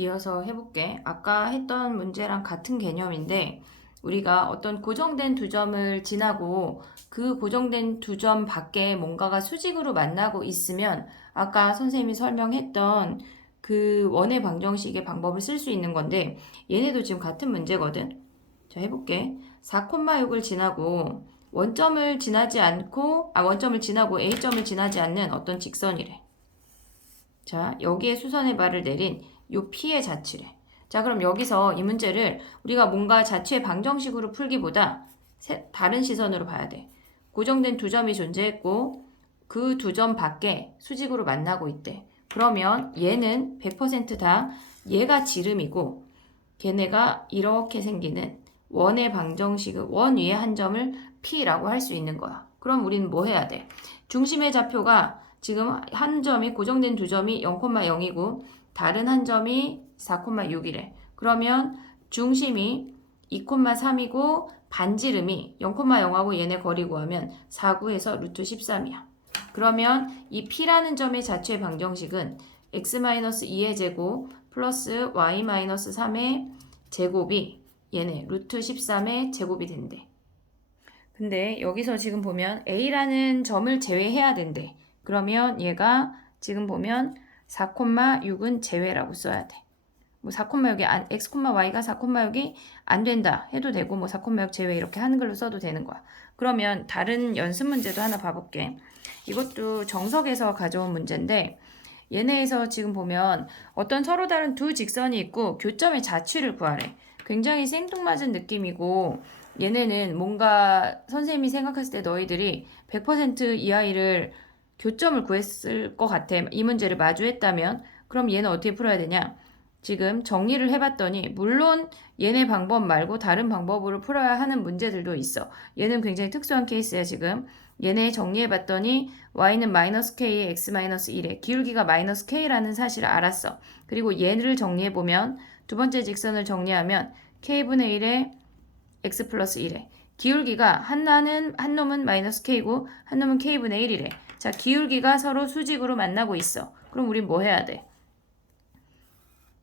이어서 해볼게. 아까 했던 문제랑 같은 개념인데 우리가 어떤 고정된 두 점을 지나고 그 고정된 두 점 밖에 뭔가가 수직으로 만나고 있으면 아까 선생님이 설명했던 그 원의 방정식의 방법을 쓸 수 있는 건데 얘네도 지금 같은 문제거든. 자, 해볼게. 4,6을 지나고 원점을 지나지 않고 원점을 지나고 A점을 지나지 않는 어떤 직선이래. 자, 여기에 수선의 발을 내린 요 P의 자취래. 자, 그럼 여기서 이 문제를 우리가 뭔가 자취의 방정식으로 풀기보다 다른 시선으로 봐야 돼. 고정된 두 점이 존재했고 그 두 점 밖에 수직으로 만나고 있대. 그러면 얘는 100%다 얘가 지름이고 걔네가 이렇게 생기는 원의 방정식은 원 위에 한 점을 P라고 할 수 있는 거야. 그럼 우리는 뭐 해야 돼? 중심의 좌표가 지금 한 점이 고정된 두 점이 0,0이고 다른 한 점이 4,6이래. 그러면 중심이 2,3이고 반지름이 0,0하고 얘네 거리 구하면 4구해서 루트 13이야. 그러면 이 P라는 점의 자체의 방정식은 x-2의 제곱 플러스 y-3의 제곱이 얘네 루트 13의 제곱이 된대. 근데 여기서 지금 보면 A라는 점을 제외해야 된대. 그러면 얘가 지금 보면 4,6은 제외라고 써야 돼. 뭐 4,6이 x, y가 4,6이 안 된다 해도 되고 뭐 4,6 제외 이렇게 한글로 써도 되는 거야. 그러면 다른 연습 문제도 하나 봐볼게. 이것도 정석에서 가져온 문제인데 얘네에서 지금 보면 어떤 서로 다른 두 직선이 있고 교점의 자취를 구하래. 굉장히 생뚱맞은 느낌이고 얘네는 뭔가 선생님이 생각했을 때 너희들이 100%이 아이를 교점을 구했을 것 같아. 이 문제를 마주했다면 그럼 얘는 어떻게 풀어야 되냐? 지금 정리를 해봤더니 물론 얘네 방법 말고 다른 방법으로 풀어야 하는 문제들도 있어. 얘는 굉장히 특수한 케이스야 지금. 얘네 정리해봤더니 y는 마이너스 k에 x 마이너스 1에 기울기가 마이너스 k라는 사실을 알았어. 그리고 얘를 정리해보면 두 번째 직선을 정리하면 k분의 1에 x 플러스 1에 기울기가 한 놈은 마이너스 k고 한 놈은 k분의 1이래. 자, 기울기가 서로 수직으로 만나고 있어. 그럼 우린 뭐 해야 돼?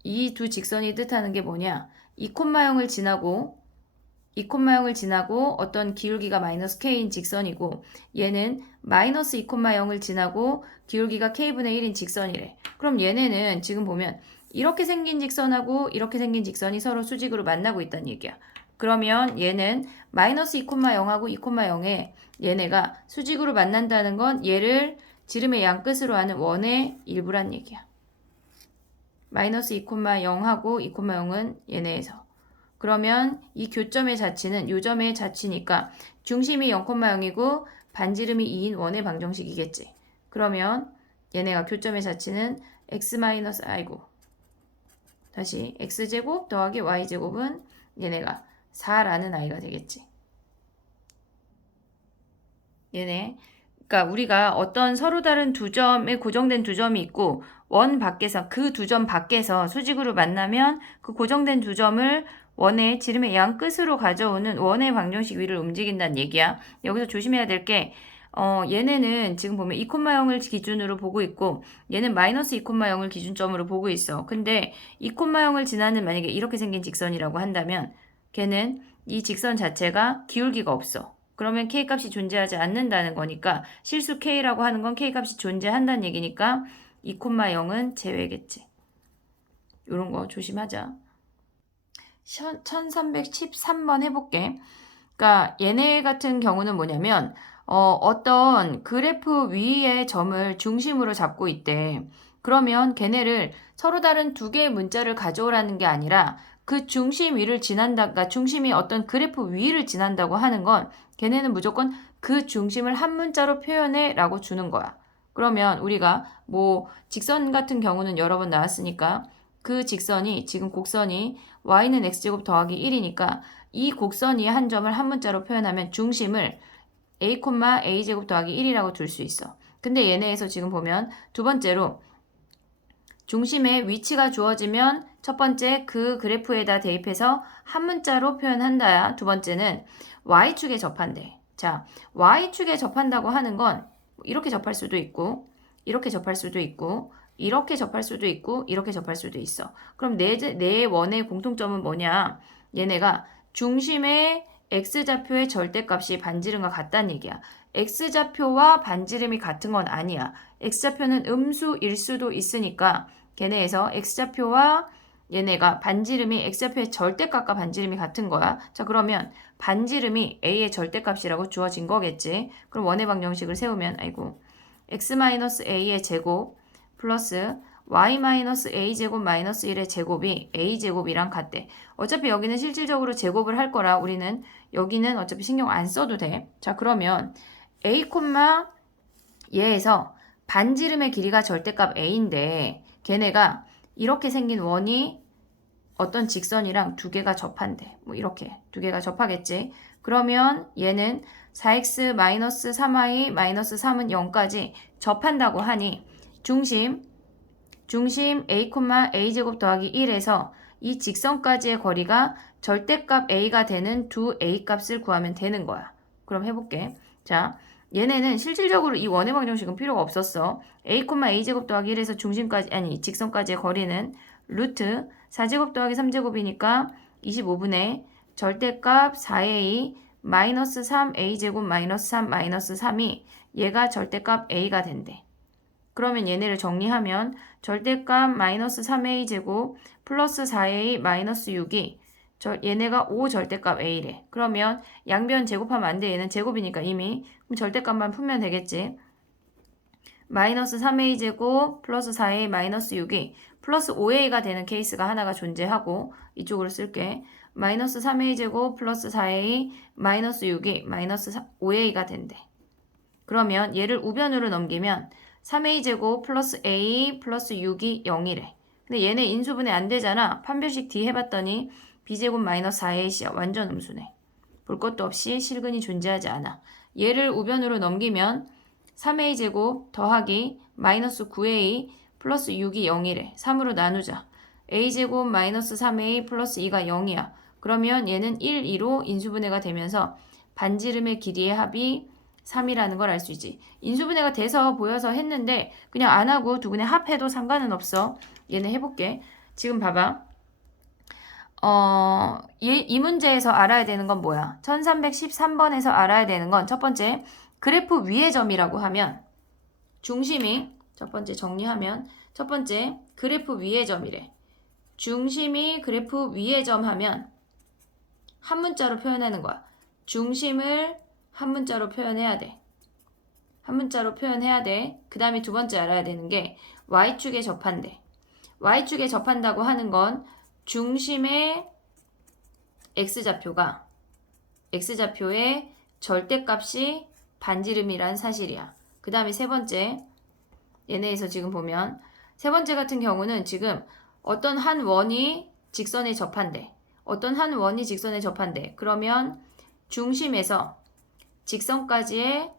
이 두 직선이 뜻하는 게 뭐냐? 2,0을 지나고 어떤 기울기가 마이너스 k인 직선이고 얘는 마이너스 2,0을 지나고 기울기가 k분의 1인 직선이래. 그럼 얘네는 지금 보면 이렇게 생긴 직선하고 이렇게 생긴 직선이 서로 수직으로 만나고 있다는 얘기야. 그러면 얘는 마이너스 2,0하고 2,0에 얘네가 수직으로 만난다는 건 얘를 지름의 양 끝으로 하는 원의 일부란 얘기야. 마이너스 2,0하고 2,0은 얘네에서. 그러면 이 교점의 자치는 요점의 자치니까 중심이 0,0이고 반지름이 2인 원의 방정식이겠지. 그러면 얘네가 교점의 자치는 다시 x제곱 더하기 y제곱은 얘네가 4라는 아이가 되겠지. 그러니까 우리가 어떤 서로 다른 두 점에 고정된 두 점이 있고 원 밖에서 그 두 점 밖에서 수직으로 만나면 그 고정된 두 점을 원의 지름의 양 끝으로 가져오는 원의 방정식 위를 움직인다는 얘기야. 여기서 조심해야 될 게 얘네는 지금 보면 2,0을 기준으로 보고 있고 얘는 마이너스 2,0을 기준점으로 보고 있어. 근데 2,0을 지나는 만약에 이렇게 생긴 직선이라고 한다면 걔는 이 직선 자체가 기울기가 없어. 그러면 K값이 존재하지 않는다는 거니까 실수 K라고 하는 건 K값이 존재한다는 얘기니까 2,0은 제외겠지. 이런 거 조심하자. 1313번 해볼게. 그러니까 얘네 같은 경우는 뭐냐면 어떤 그래프 위의 점을 중심으로 잡고 있대. 그러면 걔네를 서로 다른 두 개의 문자를 가져오라는 게 아니라 그 중심 위를 지난다, 그러니까 중심이 어떤 그래프 위를 지난다고 하는 건 걔네는 무조건 그 중심을 한 문자로 표현해 라고 주는 거야. 그러면 우리가 뭐 직선 같은 경우는 여러 번 나왔으니까 그 직선이 지금 곡선이 y는 x제곱 더하기 1이니까 이 곡선 위에 한 점을 한 문자로 표현하면 중심을 a제곱 더하기 1이라고 둘 수 있어. 근데 얘네에서 지금 보면 두 번째로 중심의 위치가 주어지면 첫 번째 그 그래프에다 대입해서 한 문자로 표현한다야. 두 번째는 y축에 접한대. 자, y축에 접한다고 하는 건 이렇게 접할 수도 있고 이렇게 접할 수도 있고 이렇게 접할 수도 있고 이렇게 접할 수도 있어. 그럼 네 원의 공통점은 뭐냐? 얘네가 중심의 x좌표의 절대값이 반지름과 같다는 얘기야. x좌표와 반지름이 같은 건 아니야. x좌표는 음수일 수도 있으니까 걔네에서 x좌표와 얘네가 반지름이 x좌표의 절대값과 반지름이 같은 거야. 자, 그러면 반지름이 a의 절대값이라고 주어진 거겠지. 그럼 원의 방정식을 세우면 x-a의 제곱 플러스 y-a제곱 마이너스 1의 제곱이 a제곱이랑 같대. 어차피 여기는 실질적으로 제곱을 할 거라 우리는 여기는 어차피 신경 안 써도 돼. 자, 그러면 a, 얘에서 반지름의 길이가 절대값 a인데 걔네가 이렇게 생긴 원이 어떤 직선이랑 두 개가 접한대. 뭐 이렇게 두 개가 접하겠지. 그러면 얘는 4x-3y-3은 0까지 접한다고 하니 중심 a, a제곱 더하기 1에서 이 직선까지의 거리가 절대값 a가 되는 두 a 값을 구하면 되는 거야. 그럼 해볼게. 자, 얘네는 실질적으로 이 원의 방정식은 필요가 없었어. a, a제곱 더하기 1에서 중심까지, 아니 직선까지의 거리는 루트 4제곱 더하기 3제곱이니까 25분의 절대값 4a 마이너스 3a제곱 마이너스 3 마이너스 3이 얘가 절대값 a가 된대. 그러면 얘네를 정리하면 절대값 마이너스 3a제곱 플러스 4a 마이너스 6이 얘네가 5 절대값 a래. 그러면 양변 제곱하면 안 돼. 얘는 제곱이니까 이미. 그럼 절대값만 풀면 되겠지. 마이너스 3a제곱 플러스 4a 마이너스 6이 플러스 5a가 되는 케이스가 하나가 존재하고 이쪽으로 쓸게. 마이너스 3a제곱 플러스 4a 마이너스 6이 마이너스 5a가 된대. 그러면 얘를 우변으로 넘기면 3a제곱 플러스 a 플러스 6이 0이래. 근데 얘네 인수분해 안 되잖아. 판별식 D 해봤더니 b제곱 마이너스 4ac야. 완전 음수네. 볼 것도 없이 실근이 존재하지 않아. 얘를 우변으로 넘기면 3a제곱 더하기 마이너스 9a 플러스 6이 0이래. 3으로 나누자. a제곱 마이너스 3a 플러스 2가 0이야. 그러면 얘는 1, 2로 인수분해가 되면서 반지름의 길이의 합이 3이라는 걸 알 수 있지. 인수분해가 돼서 보여서 했는데 그냥 안 하고 두 분의 합해도 상관은 없어. 얘는 해볼게. 지금 봐봐. 이 문제에서 알아야 되는 건 뭐야? 1313번에서 알아야 되는 건 첫 번째 그래프 위의 점이라고 하면 중심이 첫 번째 정리하면 첫 번째 그래프 위의 점이래. 중심이 그래프 위의 점 하면 한 문자로 표현하는 거야. 중심을 한 문자로 표현해야 돼. 한 문자로 표현해야 돼. 그 다음에 두 번째 알아야 되는 게 Y축에 접한대. Y축에 접한다고 하는 건 중심의 X좌표의 절대값이 반지름이란 사실이야. 그 다음에 세 번째, 얘네에서 지금 보면 세 번째 같은 경우는 지금 어떤 한 원이 직선에 접한대. 어떤 한 원이 직선에 접한대. 그러면 중심에서 직선까지의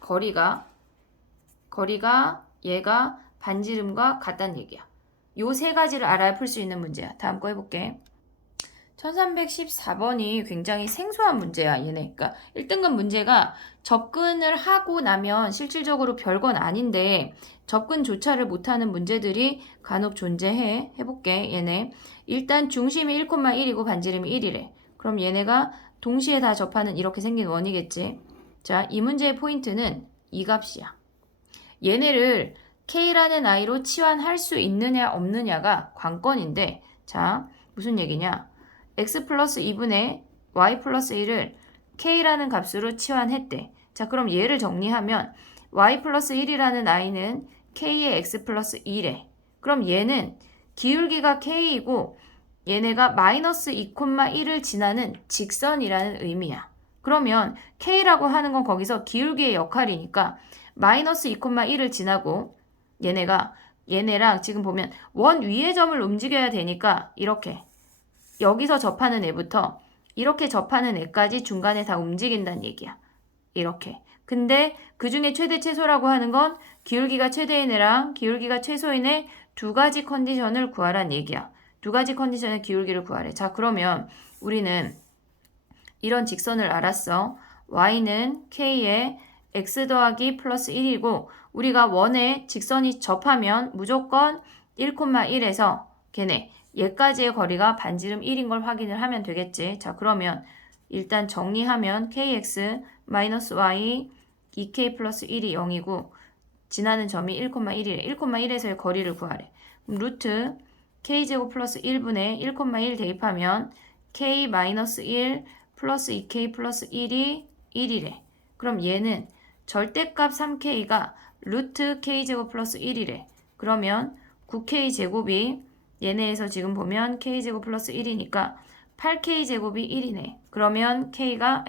거리가 얘가 반지름과 같다는 얘기야. 요 세 가지를 알아야 풀 수 있는 문제야. 다음 거 해볼게. 1314번이 굉장히 생소한 문제야, 얘네. 그러니까 1등급 문제가 접근을 하고 나면 실질적으로 별건 아닌데 접근조차를 못하는 문제들이 간혹 존재해. 해볼게, 얘네. 일단 중심이 1,1이고 반지름이 1이래. 그럼 얘네가 동시에 다 접하는 이렇게 생긴 원이겠지. 자, 이 문제의 포인트는 이 값이야. 얘네를 K라는 아이로 치환할 수 있느냐 없느냐가 관건인데, 자, 무슨 얘기냐? x 플러스 2분의 y 플러스 1을 K라는 값으로 치환했대. 자, 그럼 얘를 정리하면 y 플러스 1이라는 아이는 K의 x 플러스 2래. 그럼 얘는 기울기가 K이고 얘네가 마이너스 2,1을 지나는 직선이라는 의미야. 그러면 K라고 하는 건 거기서 기울기의 역할이니까 마이너스 2,1을 지나고 얘네랑 지금 보면 원 위의 점을 움직여야 되니까 이렇게 여기서 접하는 애부터 이렇게 접하는 애까지 중간에 다 움직인다는 얘기야. 이렇게. 근데 그 중에 최대 최소라고 하는 건 기울기가 최대인 애랑 기울기가 최소인 애 두 가지 컨디션을 구하란 얘기야. 두 가지 컨디션의 기울기를 구하래. 자, 그러면 우리는 이런 직선을 알았어. y는 k의 x 더하기 플러스 1이고 우리가 원에 직선이 접하면 무조건 1,1에서 걔네 얘까지의 거리가 반지름 1인 걸 확인을 하면 되겠지. 자, 그러면 일단 정리하면 kx 마이너스 y 2k 플러스 1이 0이고 지나는 점이 1,1이래. 1,1에서의 거리를 구하래. 그럼 루트 k제곱 플러스 1분의 1,1 대입하면 k 마이너스 1 플러스 2k 플러스 1이 1이래. 그럼 얘는 절대값 3k가 루트 k제곱 플러스 1이래. 그러면 9k제곱이 얘네에서 지금 보면 k제곱 플러스 1이니까 8k제곱이 1이네. 그러면 k가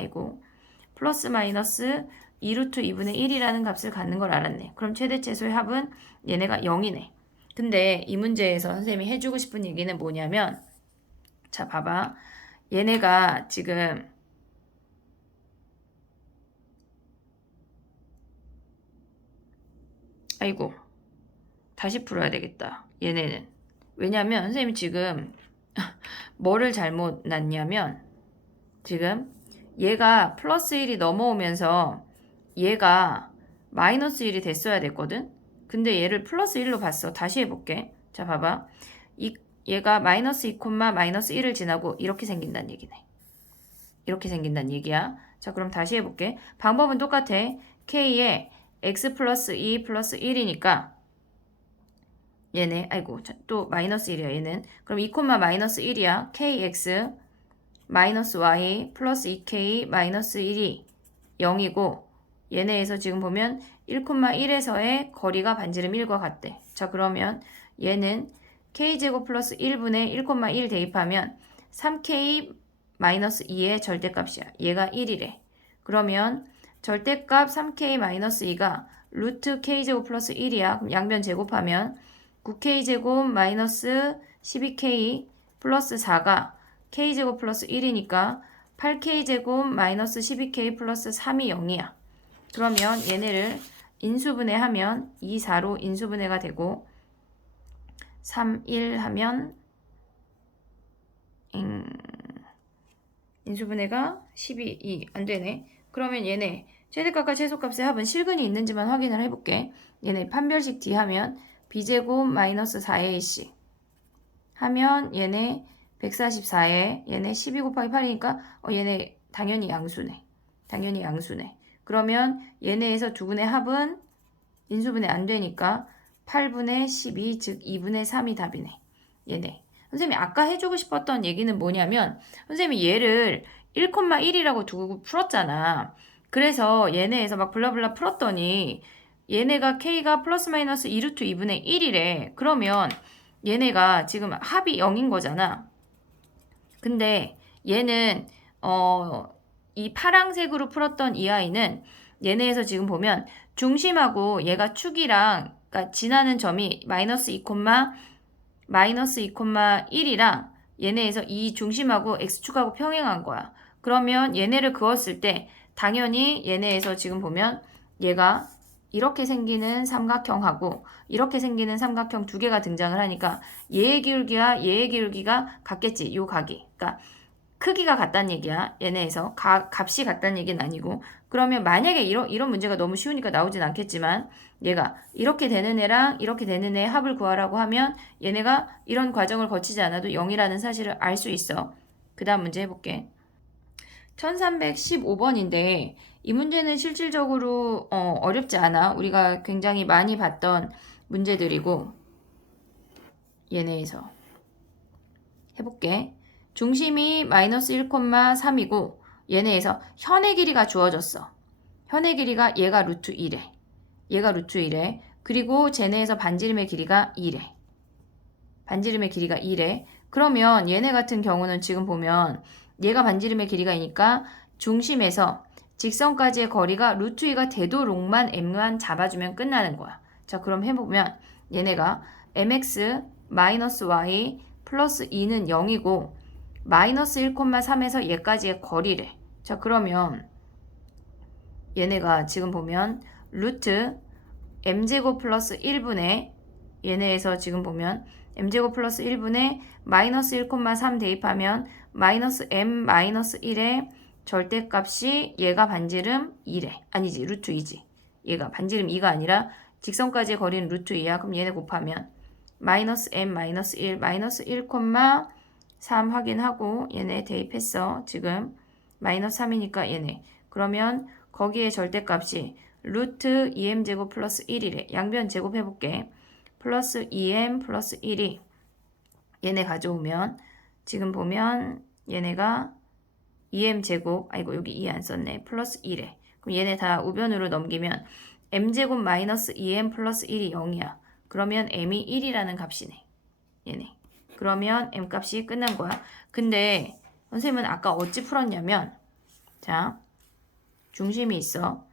플러스 마이너스 2루트 2분의 1이라는 값을 갖는 걸 알았네. 그럼 최대최소의 합은 얘네가 0이네. 근데 이 문제에서 선생님이 해주고 싶은 얘기는 뭐냐면 자 봐봐. 얘네가 지금 다시 풀어야 되겠다. 얘네는. 왜냐면 선생님이 지금 뭐를 잘못 놨냐면 지금 얘가 플러스 1이 넘어오면서 얘가 마이너스 1이 됐어야 됐거든. 근데 얘를 플러스 1로 봤어. 다시 해볼게. 자 봐봐. 얘가 마이너스 2, 마이너스 1을 지나고 이렇게 생긴다는 얘기네. 이렇게 생긴다는 얘기야. 자 그럼 다시 해볼게. 방법은 똑같아. k에 x 플러스 2 플러스 1이니까 얘네 또 마이너스 1이야 얘는. 그럼 2, 마이너스 1이야. kx 마이너스 y 플러스 2k 마이너스 1이 0이고 얘네에서 지금 보면 1,1에서의 거리가 반지름 1과 같대. 자 그러면 얘는 k제곱 플러스 1분의 1,1 대입하면 3k 마이너스 2의 절대값이야. 얘가 1이래. 그러면 절대값 3k 마이너스 2가 루트 k제곱 플러스 1이야. 그럼 양변 제곱하면 9k제곱 마이너스 12k 플러스 4가 k제곱 플러스 1이니까 8k제곱 마이너스 12k 플러스 3이 0이야. 그러면 얘네를 인수분해하면 2, 4로 인수분해가 되고 3, 1 하면 인수분해가 12, 2 안되네. 그러면 얘네 최대값과 최소값의 합은 실근이 있는지만 확인을 해볼게. 얘네 판별식 D 하면 b제곱 마이너스 4ac 하면 얘네 144에 얘네 12 곱하기 8이니까 얘네 당연히 양수네. 당연히 양수네. 그러면 얘네에서 두 분의 합은 인수분해 안 되니까 8분의 12 즉 2분의 3이 답이네. 얘네. 선생님이 아까 해주고 싶었던 얘기는 뭐냐면 선생님이 얘를 1,1이라고 두고 풀었잖아. 그래서 얘네에서 막 블라블라 풀었더니 얘네가 k가 플러스 마이너스 2루트 2분의 1이래. 그러면 얘네가 지금 합이 0인 거잖아. 근데 얘는 이 파랑색으로 풀었던 이 아이는 얘네에서 지금 보면 중심하고 얘가 축이랑 그러니까 지나는 점이 마이너스 2, 마이너스 2,1이랑 얘네에서 이 중심하고 x축하고 평행한 거야. 그러면 얘네를 그었을 때 당연히 얘네에서 지금 보면 얘가 이렇게 생기는 삼각형하고 이렇게 생기는 삼각형 두 개가 등장을 하니까 얘의 기울기와 얘의 기울기가 같겠지. 요 각이. 그러니까 크기가 같다는 얘기야. 얘네에서 값이 같다는 얘기는 아니고. 그러면 만약에 이런 문제가 너무 쉬우니까 나오진 않겠지만 얘가 이렇게 되는 애랑 이렇게 되는 애의 합을 구하라고 하면 얘네가 이런 과정을 거치지 않아도 0이라는 사실을 알 수 있어. 그 다음 문제 해볼게. 1315번인데 이 문제는 실질적으로 어렵지 않아. 우리가 굉장히 많이 봤던 문제들이고 얘네에서 해볼게. 중심이 마이너스 1,3이고 얘네에서 현의 길이가 주어졌어. 현의 길이가 얘가 루트 1에 얘가 루트 1에 그리고 쟤네에서 반지름의 길이가 2래. 반지름의 길이가 2래. 그러면 얘네 같은 경우는 지금 보면 얘가 반지름의 길이가 이니까 중심에서 직선까지의 거리가 루트 2가 되도록만 m만 잡아주면 끝나는 거야. 자 그럼 해보면 얘네가 mx 마이너스 y 플러스 2는 0이고 마이너스 1,3에서 얘까지의 거리래. 자 그러면 얘네가 지금 보면 루트 m제곱 플러스 1분의 얘네에서 지금 보면 m제곱 플러스 1분의 마이너스 1,3 대입하면 마이너스 m 마이너스 1에 절대값이 얘가 반지름 2래. 아니지, 루트 2지. 얘가 반지름 2가 아니라 직선까지의 거리는 루트 2야. 그럼 얘네 곱하면 마이너스 m 마이너스 1 마이너스 1,3 확인하고 얘네 대입했어. 지금 마이너스 3이니까 얘네. 그러면 거기에 절대값이 루트 2m제곱 플러스 1이래. 양변 제곱해볼게. 플러스 2m 플러스 1이 얘네 가져오면 지금 보면 얘네가 2m제곱 아이고 여기 2 안 썼네. 플러스 1에. 그럼 얘네 다 우변으로 넘기면 m제곱 마이너스 2m 플러스 1이 0이야. 그러면 m이 1이라는 값이네. 얘네. 그러면 m 값이 끝난 거야. 근데 선생님은 아까 어찌 풀었냐면 자 중심이 있어.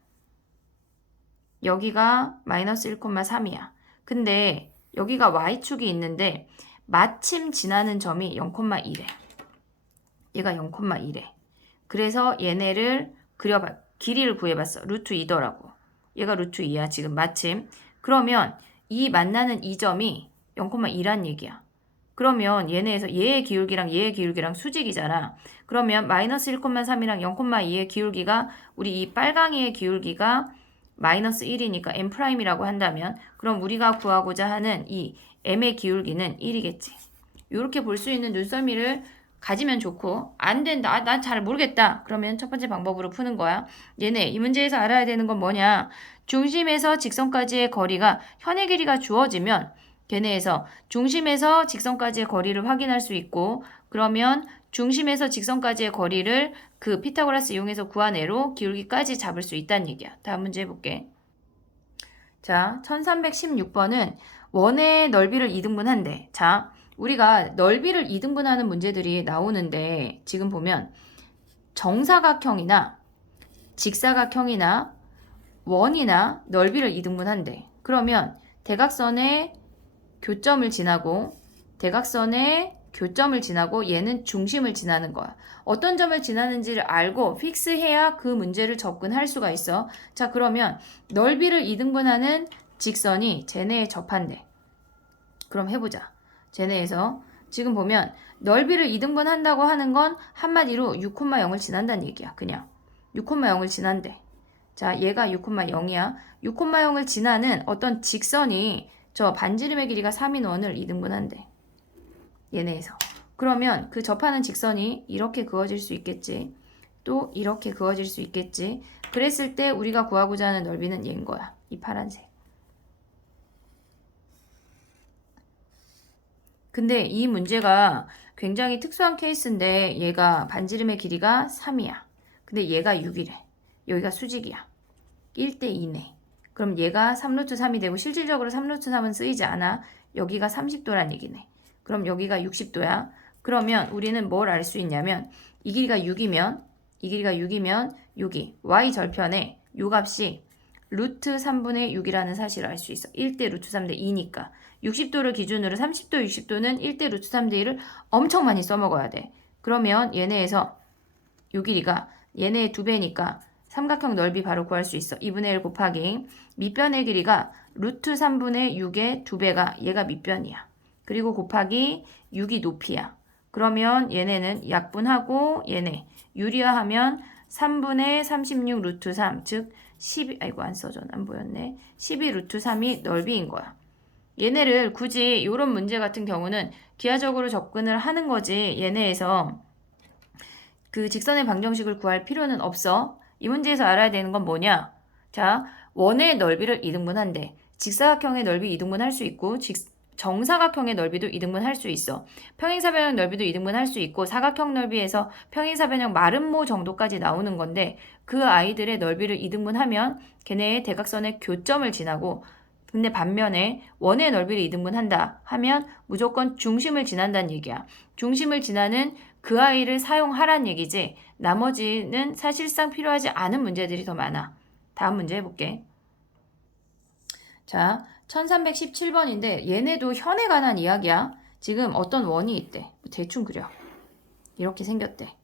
여기가 마이너스 1,3이야. 근데 여기가 y축이 있는데 마침 지나는 점이 0,1에. 얘가 0,1에. 그래서 얘네를 그려봐. 길이를 구해봤어. 루트 2더라고. 얘가 루트 2야. 지금 마침. 그러면 이 만나는 이 점이 0,2란 얘기야. 그러면 얘네에서 얘의 기울기랑 얘의 기울기랑 수직이잖아. 그러면 마이너스 1,3이랑 0,2의 기울기가 우리 이 빨강이의 기울기가 마이너스 1이니까 m'이라고 한다면 그럼 우리가 구하고자 하는 이 m의 기울기는 1이겠지. 이렇게 볼 수 있는 눈썰미를 가지면 좋고 안 된다. 난 잘 모르겠다. 그러면 첫 번째 방법으로 푸는 거야. 얘네 이 문제에서 알아야 되는 건 뭐냐. 중심에서 직선까지의 거리가 현의 길이가 주어지면 걔네에서 중심에서 직선까지의 거리를 확인할 수 있고 그러면 중심에서 직선까지의 거리를 그 피타고라스 이용해서 구한 애로 기울기까지 잡을 수 있다는 얘기야. 다음 문제 해볼게. 자, 1316번은 원의 넓이를 2등분한대. 자, 우리가 넓이를 2등분하는 문제들이 나오는데 지금 보면 정사각형이나 직사각형이나 원이나 넓이를 2등분한대. 그러면 대각선의 교점을 지나고 대각선의 교점을 지나고 얘는 중심을 지나는 거야. 어떤 점을 지나는지를 알고 픽스해야 그 문제를 접근할 수가 있어. 자, 그러면 넓이를 2등분하는 직선이 쟤네에 접한대. 그럼 해보자. 쟤네에서 지금 보면 넓이를 2등분 한다고 하는 건 한마디로 6,0을 지난다는 얘기야. 그냥 6,0을 지난대. 자, 얘가 6,0이야. 6,0을 지나는 어떤 직선이 저 반지름의 길이가 3인 원을 2등분한대. 얘네에서. 그러면 그 접하는 직선이 이렇게 그어질 수 있겠지. 또 이렇게 그어질 수 있겠지. 그랬을 때 우리가 구하고자 하는 넓이는 얘인 거야. 이 파란색. 근데 이 문제가 굉장히 특수한 케이스인데 얘가 반지름의 길이가 3이야. 근데 얘가 6이래. 여기가 수직이야. 1대 2네. 그럼 얘가 3루트 3이 되고 실질적으로 3루트 3은 쓰이지 않아. 여기가 30도란 얘기네. 그럼 여기가 60도야. 그러면 우리는 뭘 알 수 있냐면 이 길이가 6이면 6이 y 절편에 요 값이 루트 3분의 6이라는 사실을 알 수 있어. 1대 루트 3대 2니까. 60도를 기준으로 30도, 60도는 1대 루트 3대 1을 엄청 많이 써먹어야 돼. 그러면 얘네에서 요 길이가 얘네의 2배니까 삼각형 넓이 바로 구할 수 있어. 2분의 1 곱하기 밑변의 길이가 루트 3분의 6의 2배가 얘가 밑변이야. 그리고 곱하기 6이 높이야. 그러면 얘네는 약분하고 얘네 유리화하면 3분의 36 루트 3, 즉 12, 아이고 안 써져. 안 보였네. 12 루트 3이 넓이인 거야. 얘네를 굳이 이런 문제 같은 경우는 기하적으로 접근을 하는 거지 얘네에서 그 직선의 방정식을 구할 필요는 없어. 이 문제에서 알아야 되는 건 뭐냐? 자, 원의 넓이를 2등분한대. 직사각형의 넓이 2등분 할 수 있고 정사각형의 넓이도 2등분 할 수 있어. 평행사변형 넓이도 2등분 할 수 있고 사각형 넓이에서 평행사변형 마름모 정도까지 나오는 건데 그 아이들의 넓이를 2등분 하면 걔네의 대각선의 교점을 지나고 근데 반면에 원의 넓이를 2등분 한다 하면 무조건 중심을 지난다는 얘기야. 중심을 지나는 그 아이를 사용하란 얘기지 나머지는 사실상 필요하지 않은 문제들이 더 많아. 다음 문제 해볼게. 자, 1317번인데 얘네도 현에 관한 이야기야. 지금 어떤 원이 있대. 대충 그려. 이렇게 생겼대.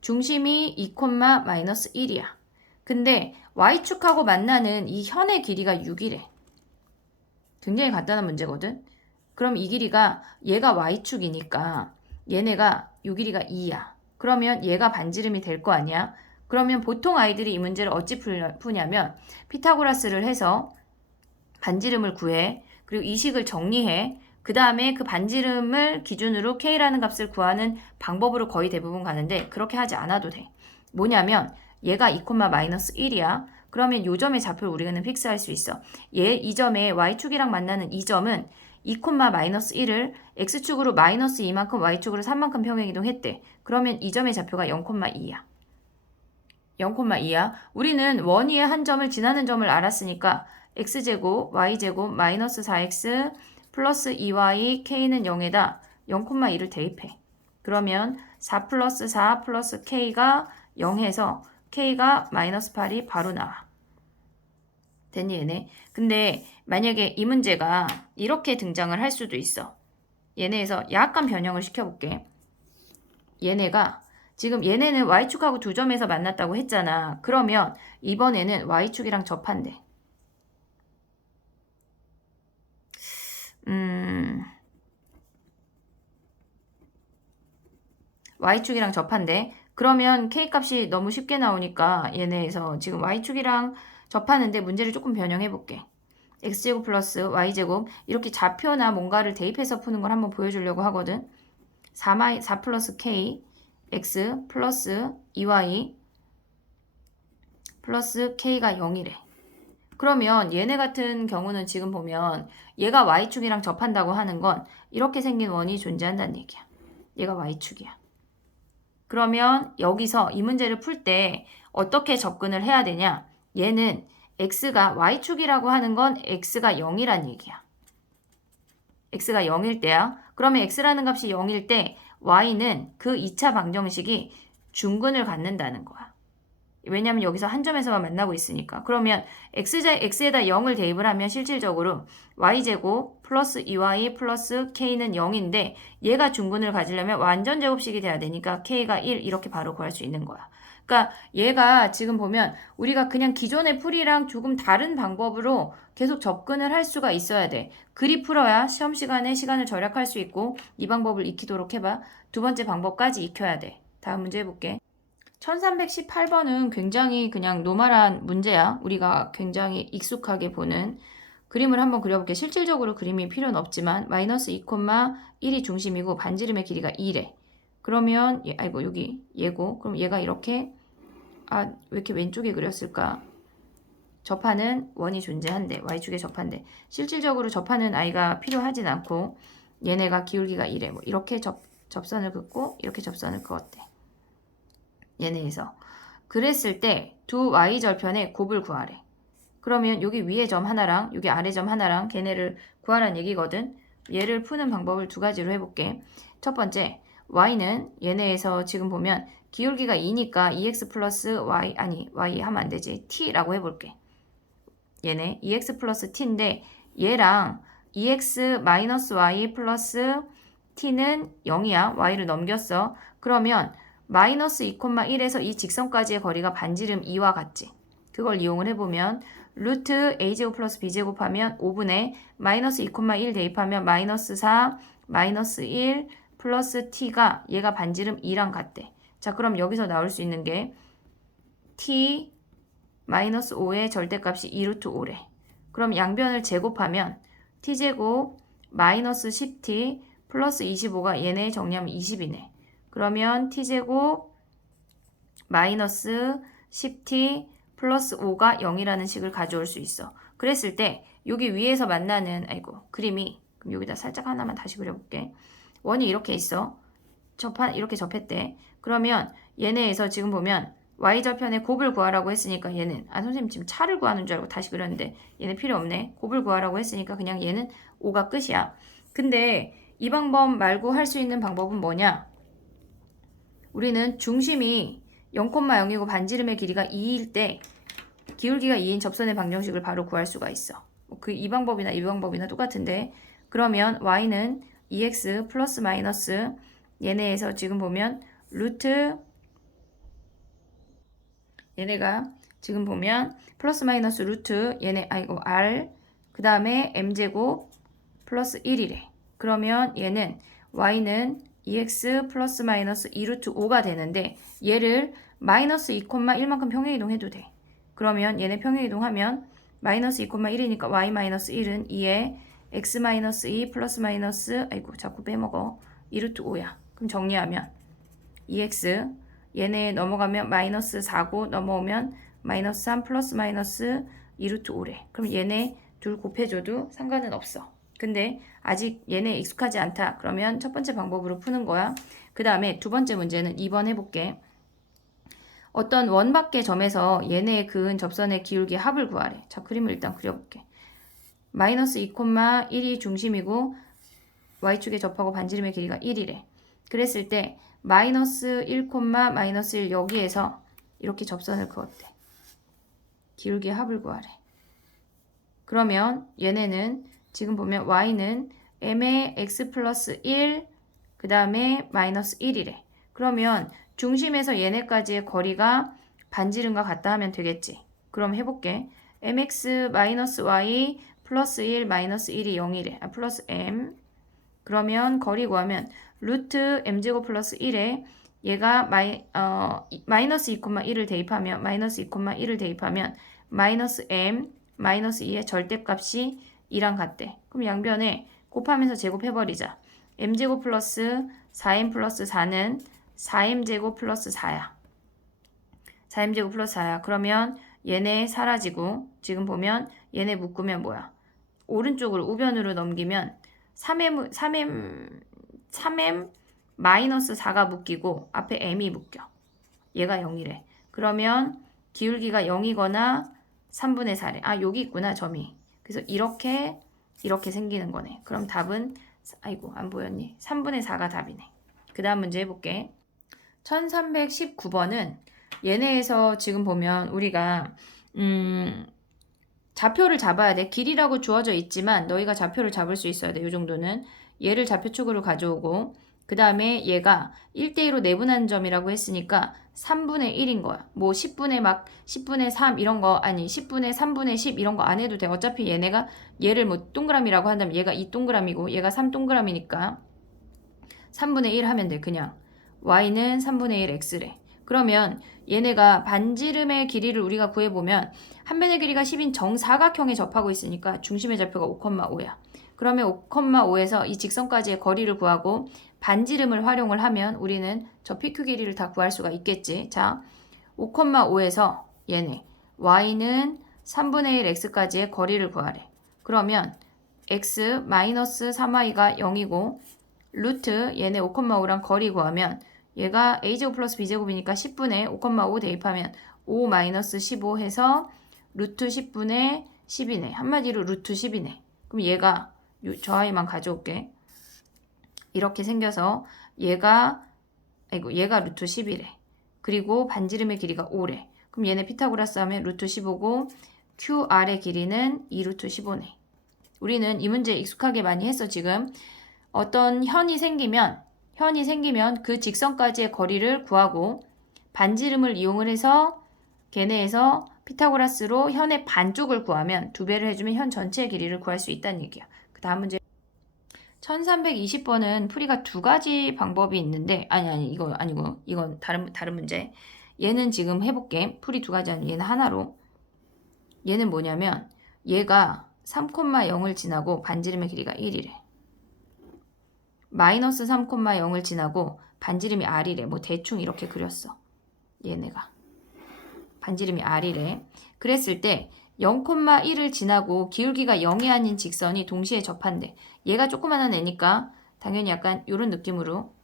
중심이 2, 마이너스 1이야. 근데 y축하고 만나는 이 현의 길이가 6이래. 굉장히 간단한 문제거든. 그럼 이 길이가 얘가 y축이니까 얘네가 이 길이가 2야. 그러면 얘가 반지름이 될 거 아니야. 그러면 보통 아이들이 이 문제를 어찌 푸냐면 피타고라스를 해서 반지름을 구해. 그리고 이 식을 정리해. 그 다음에 그 반지름을 기준으로 K라는 값을 구하는 방법으로 거의 대부분 가는데 그렇게 하지 않아도 돼. 뭐냐면 얘가 2,-1이야. 그러면 요 점의 좌표를 우리는 픽스할 수 있어. 이 점에 Y축이랑 만나는 이 점은 2,-1을 X축으로 마이너스 2만큼 Y축으로 3만큼 평행이동했대. 그러면 이 점의 좌표가 0,2야. 0,2야. 우리는 원위의 한 점을 지나는 점을 알았으니까 x제곱, y제곱, 마이너스 4x 플러스 2y, k는 0에다 0,2를 대입해. 그러면 4 플러스 4 플러스 k가 0해서 k가 마이너스 8이 바로 나와. 됐니 얘네? 근데 만약에 이 문제가 이렇게 등장을 할 수도 있어. 얘네에서 약간 변형을 시켜볼게. 얘네가 지금 얘네는 y축하고 두 점에서 만났다고 했잖아. 그러면 이번에는 y축이랑 접한대. y축이랑 접한대. 그러면 k값이 너무 쉽게 나오니까 얘네에서 지금 y축이랑 접하는데 문제를 조금 변형해 볼게. x제곱 플러스 y제곱 이렇게 좌표나 뭔가를 대입해서 푸는 걸 한번 보여주려고 하거든. 4 플러스 k x 플러스 2y 플러스 k가 0이래. 그러면 얘네 같은 경우는 지금 보면 얘가 y축이랑 접한다고 하는 건 이렇게 생긴 원이 존재한다는 얘기야. 얘가 y축이야. 그러면 여기서 이 문제를 풀 때 어떻게 접근을 해야 되냐? 얘는 x가 y축이라고 하는 건 x가 0이란 얘기야. x가 0일 때야. 그러면 x라는 값이 0일 때 y는 그 2차 방정식이 중근을 갖는다는 거야. 왜냐면 여기서 한 점에서만 만나고 있으니까. 그러면 x에다 0을 대입을 하면 실질적으로 y제곱 플러스 2y 플러스 k는 0인데 얘가 중근을 가지려면 완전 제곱식이 돼야 되니까 k가 1 이렇게 바로 구할 수 있는 거야. 그러니까 얘가 지금 보면 우리가 그냥 기존의 풀이랑 조금 다른 방법으로 계속 접근을 할 수가 있어야 돼. 글이 풀어야 시험 시간에 시간을 절약할 수 있고 이 방법을 익히도록 해봐. 두 번째 방법까지 익혀야 돼. 다음 문제 해볼게. 1318번은 굉장히 그냥 노멀한 문제야. 우리가 굉장히 익숙하게 보는 그림을 한번 그려볼게. 실질적으로 그림이 필요는 없지만 마이너스 2,1이 중심이고 반지름의 길이가 2래. 그러면 아이고 여기 얘고 그럼 얘가 이렇게 왜 이렇게 왼쪽에 그렸을까? 접하는 원이 존재한대. y축에 접한대. 실질적으로 접하는 아이가 필요하진 않고 얘네가 기울기가 2래. 뭐 이렇게 접선을 긋고 이렇게 접선을 그었대. 얘네에서 그랬을 때 두 y절편의 곱을 구하래. 그러면 여기 위에 점 하나랑 여기 아래 점 하나랑 걔네를 구하라는 얘기거든. 얘를 푸는 방법을 두 가지로 해볼게. 첫 번째 y는 얘네에서 지금 보면 기울기가 2니까 2x 플러스 y y 하면 안 되지. t라고 해볼게. 얘네 2x 플러스 t인데 얘랑 2x 마이너스 y 플러스 t는 0이야. y를 넘겼어. 그러면 마이너스 2,1에서 이 직선까지의 거리가 반지름 2와 같지. 그걸 이용을 해보면 루트 a제곱 플러스 b제곱 하면 5분의 마이너스 2,1 대입하면 마이너스 4 마이너스 1 플러스 t가 얘가 반지름 2랑 같대. 자 그럼 여기서 나올 수 있는 게 t 마이너스 5의 절대값이 2루트 5래. 그럼 양변을 제곱하면 t제곱 마이너스 10t 플러스 25가 얘네 정리하면 20이네. 그러면 t제곱 마이너스 10t 플러스 5가 0이라는 식을 가져올 수 있어. 그랬을 때 여기 위에서 만나는 그림이 그럼 여기다 살짝 하나만 다시 그려볼게. 원이 이렇게 있어. 이렇게 접했대. 그러면 얘네에서 지금 보면 y절편의 곱을 구하라고 했으니까 얘는 선생님 지금 차를 구하는 줄 알고 다시 그렸는데 얘는 필요 없네. 곱을 구하라고 했으니까 그냥 얘는 5가 끝이야. 근데 이 방법 말고 할 수 있는 방법은 뭐냐? 우리는 중심이 0,0이고 반지름의 길이가 2일 때 기울기가 2인 접선의 방정식을 바로 구할 수가 있어. 이 방법이나 이 방법이나 똑같은데 그러면 y는 2x 플러스 마이너스 얘네에서 지금 보면 루트 얘네가 지금 보면 플러스 마이너스 루트 얘네 r 그 다음에 m제곱 플러스 1이래. 그러면 얘는 y는 2x 플러스 마이너스 2루트 5가 되는데 얘를 마이너스 2,1만큼 평행이동 해도 돼. 그러면 얘네 평행이동하면 마이너스 2,1이니까 y 마이너스 1은 2에 x 마이너스 2 플러스 마이너스 아이고 자꾸 빼먹어 2루트 5야. 그럼 정리하면 2x 얘네 넘어가면 마이너스 4고 넘어오면 마이너스 3 플러스 마이너스 2루트 5래. 그럼 얘네 둘 곱해줘도 상관은 없어. 근데 아직 얘네 익숙하지 않다. 그러면 첫 번째 방법으로 푸는 거야. 그 다음에 두 번째 문제는 2번 해볼게. 어떤 원밖의 점에서 얘네의 그은 접선의 기울기 합을 구하래. 자, 그림을 일단 그려볼게. 마이너스 2,1이 중심이고 y축에 접하고 반지름의 길이가 1이래. 그랬을 때 마이너스 1, 마이너스 1 여기에서 이렇게 접선을 그었대. 기울기 합을 구하래. 그러면 얘네는 지금 보면 y는 m의 x 플러스 1, 그 다음에 마이너스 1이래. 그러면 중심에서 얘네까지의 거리가 반지름과 같다 하면 되겠지. 그럼 해볼게. mx 마이너스 y 플러스 1 마이너스 1이 0이래. 플러스 m. 그러면 거리 구하면 루트 m제곱 플러스 1에 얘가 마이너스 2,1을 대입하면 마이너스 m 마이너스 2의 절대값이 2랑 같대. 그럼 양변에 곱하면서 제곱해버리자. m제곱 플러스 4m 플러스 4는 4m제곱 플러스 4야. 4m제곱 플러스 4야. 그러면 얘네 사라지고 지금 보면 얘네 묶으면 뭐야? 오른쪽으로 우변으로 넘기면 3m 마이너스 4가 묶이고 앞에 m이 묶여. 얘가 0이래. 그러면 기울기가 0이거나 3분의 4래. 아, 여기 있구나, 점이. 그래서 이렇게 생기는 거네. 그럼 답은 아이고, 안 보였니? 3분의 4가 답이네. 그 다음 문제 해볼게. 1319번은 얘네에서 지금 보면 우리가 좌표를 잡아야 돼. 길이라고 주어져 있지만 너희가 좌표를 잡을 수 있어야 돼. 이 정도는. 얘를 좌표축으로 가져오고 그 다음에 얘가 1대1로 내분한 점이라고 했으니까 3분의 1인 거야. 뭐 10분의 3 이런 거 아니 10분의 3분의 10 이런 거 안 해도 돼. 어차피 얘네가 얘를 뭐 동그라미라고 한다면 얘가 2동그라미고 얘가 3동그라미니까 3분의 1 하면 돼. 그냥 y는 3분의 1 x래. 그러면 얘네가 반지름의 길이를 우리가 구해보면 한 변의 길이가 10인 정사각형에 접하고 있으니까 중심의 좌표가 5,5야. 그러면 5,5에서 이 직선까지의 거리를 구하고 반지름을 활용을 하면 우리는 저 PQ 길이를 다 구할 수가 있겠지. 자, 5,5에서 얘네 y는 3분의 1 x까지의 거리를 구하래. 그러면 x 마이너스 3y가 0이고 루트 얘네 5,5랑 거리 구하면 얘가 a제곱 플러스 b제곱이니까 10분의 5,5 대입하면 5 마이너스 15 해서 루트 10분의 10이네. 한마디로 루트 10이네. 그럼 얘가 저 아이만 가져올게. 이렇게 생겨서 얘가 루트 10이래. 그리고 반지름의 길이가 5래. 그럼 얘네 피타고라스 하면 루트 15고 QR의 길이는 2루트 15네. 우리는 이 문제 익숙하게 많이 했어. 지금 어떤 현이 생기면 그 직선까지의 거리를 구하고 반지름을 이용을 해서 걔네에서 피타고라스로 현의 반쪽을 구하면 2배를 해주면 현 전체의 길이를 구할 수 있다는 얘기야. 그 다음 문제 1320번은 풀이가 두 가지 방법이 있는데 이거 아니고 이건 다른 문제. 얘는 지금 해볼게. 풀이 두 가지 아니고 얘는 하나로. 얘는 뭐냐면 얘가 3,0을 지나고 반지름의 길이가 1이래. 마이너스 3,0을 지나고 반지름이 r이래. 뭐 대충 이렇게 그렸어. 얘네가. 반지름이 r이래. 그랬을 때 0,1을 지나고 기울기가 0이 아닌 직선이 동시에 접한대. 얘가 조그만한 애니까 당연히 약간 이런 느낌으로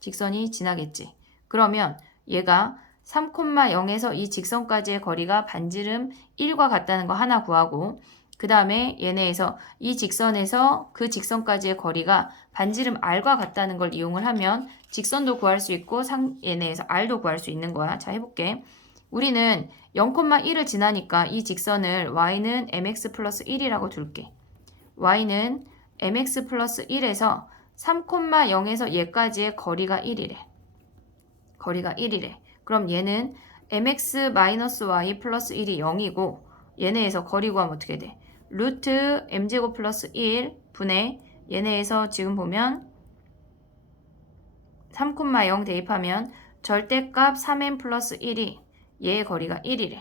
직선이 지나겠지. 그러면 얘가 3,0에서 이 직선까지의 거리가 반지름 1과 같다는 거 하나 구하고 그 다음에 얘네에서 이 직선에서 그 직선까지의 거리가 반지름 r과 같다는 걸 이용을 하면 직선도 구할 수 있고 얘네에서 r도 구할 수 있는 거야. 자, 해볼게. 우리는 0,1을 지나니까 이 직선을 y는 mx 플러스 1이라고 둘게. y는 mx 플러스 1에서 3,0에서 얘까지의 거리가 1이래. 거리가 1이래. 그럼 얘는 mx 마이너스 y 플러스 1이 0이고 얘네에서 거리 구하면 어떻게 돼? 루트 m제곱 플러스 1 분의 얘네에서 지금 보면 3,0 대입하면 절대값 3n 플러스 1이 얘의 거리가 1이래.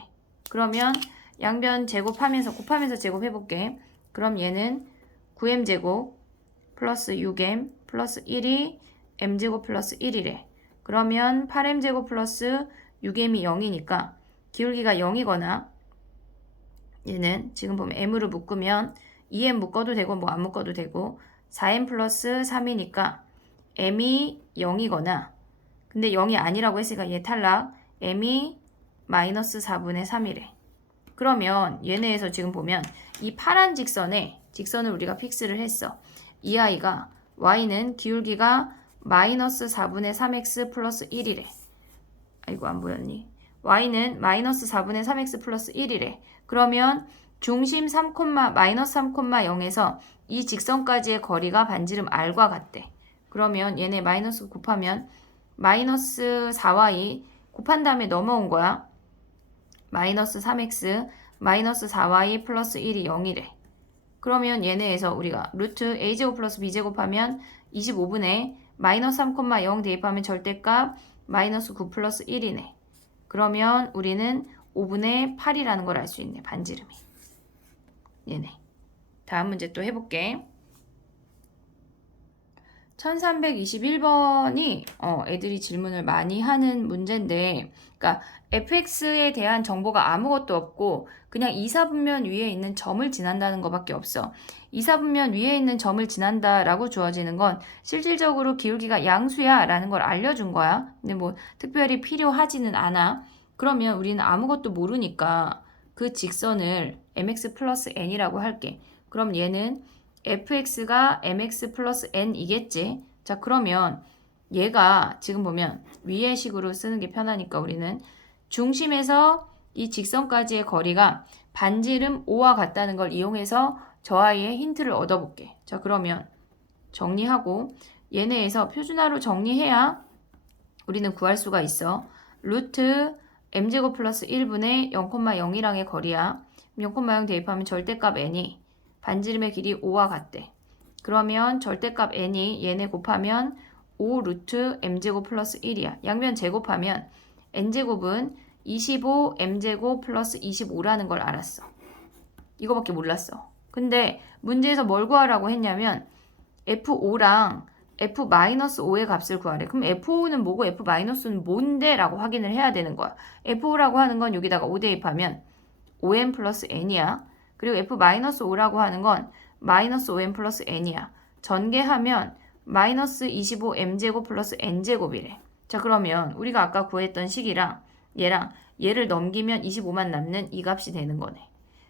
그러면 양변 곱하면서 제곱해볼게. 그럼 얘는 9m 제곱 플러스 6m 플러스 1이 m 제곱 플러스 1이래. 그러면 8m 제곱 플러스 6m이 0이니까 기울기가 0이거나 얘는 지금 보면 m으로 묶으면 2m 묶어도 되고 뭐 안 묶어도 되고 4m 플러스 3이니까 m이 0이거나 근데 0이 아니라고 했으니까 얘 탈락. m이 마이너스 4분의 3이래. 그러면 얘네에서 지금 보면 이 파란 직선을 우리가 픽스를 했어. 이 아이가 y는 기울기가 마이너스 4분의 3x 플러스 1이래. 아이고 안 보였니? y는 마이너스 4분의 3x 플러스 1이래. 그러면 중심 마이너스 3,0에서 이 직선까지의 거리가 반지름 r과 같대. 그러면 얘네 마이너스 곱하면 마이너스 4y 곱한 다음에 넘어온 거야. 마이너스 3x 마이너스 4y 플러스 1이 0이래. 그러면 얘네에서 우리가 루트 a제곱 플러스 b제곱 하면 25분의 마이너스 3,0 대입하면 절대값 마이너스 9 플러스 1이네. 그러면 우리는 5분의 8이라는 걸 알 수 있네. 반지름이. 얘네. 다음 문제 또 해볼게. 1321번이 애들이 질문을 많이 하는 문제인데 그러니까 fx에 대한 정보가 아무것도 없고 그냥 이사분면 위에 있는 점을 지난다는 것밖에 없어. 이사분면 위에 있는 점을 지난다라고 주어지는 건 실질적으로 기울기가 양수야 라는 걸 알려준 거야. 근데 뭐 특별히 필요하지는 않아. 그러면 우리는 아무것도 모르니까 그 직선을 mx 플러스 n이라고 할게. 그럼 얘는 fx가 mx 플러스 n이겠지. 자, 그러면 얘가 지금 보면 위의 식으로 쓰는 게 편하니까 우리는 중심에서 이 직선까지의 거리가 반지름 5와 같다는 걸 이용해서 저 아이의 힌트를 얻어볼게. 자, 그러면 정리하고 얘네에서 표준화로 정리해야 우리는 구할 수가 있어. 루트 m제곱 플러스 1분의 0,0이랑의 거리야. 0,0 대입하면 절대값 n이 반지름의 길이 5와 같대. 그러면 절대값 n이 얘네 곱하면 5 루트 m제곱 플러스 1이야. 양변 제곱하면 n제곱은 25 m제곱 플러스 25라는 걸 알았어. 이거밖에 몰랐어. 근데 문제에서 뭘 구하라고 했냐면 f5랑 f-5의 값을 구하래. 그럼 f5는 뭐고 f-는 뭔데? 라고 확인을 해야 되는 거야. f5라고 하는 건 여기다가 5 대입하면 5m 플러스 n이야. 그리고 f-5라고 하는 건 마이너스 5m 플러스 n이야. 전개하면 마이너스 25m제곱 플러스 n제곱이래. 자, 그러면 우리가 아까 구했던 식이랑 얘를 넘기면 25만 남는 이 값이 되는 거네.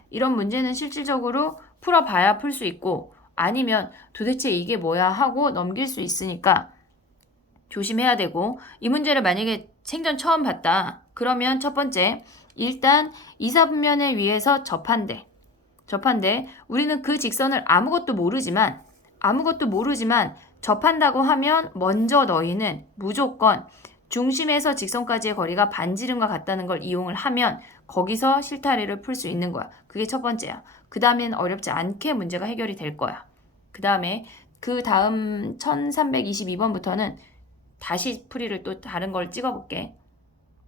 이런 문제는 실질적으로 풀어봐야 풀 수 있고 아니면 도대체 이게 뭐야 하고 넘길 수 있으니까 조심해야 되고 이 문제를 만약에 생전 처음 봤다. 그러면 첫 번째, 일단 이사분면에 위해서 접한대. 우리는 그 직선을 아무것도 모르지만 접한다고 하면 먼저 너희는 무조건 중심에서 직선까지의 거리가 반지름과 같다는 걸 이용을 하면 거기서 실타래를 풀 수 있는 거야. 그게 첫 번째야. 그 다음에는 어렵지 않게 문제가 해결이 될 거야. 그 다음 1322번부터는 다시 풀이를 또 다른 걸 찍어볼게.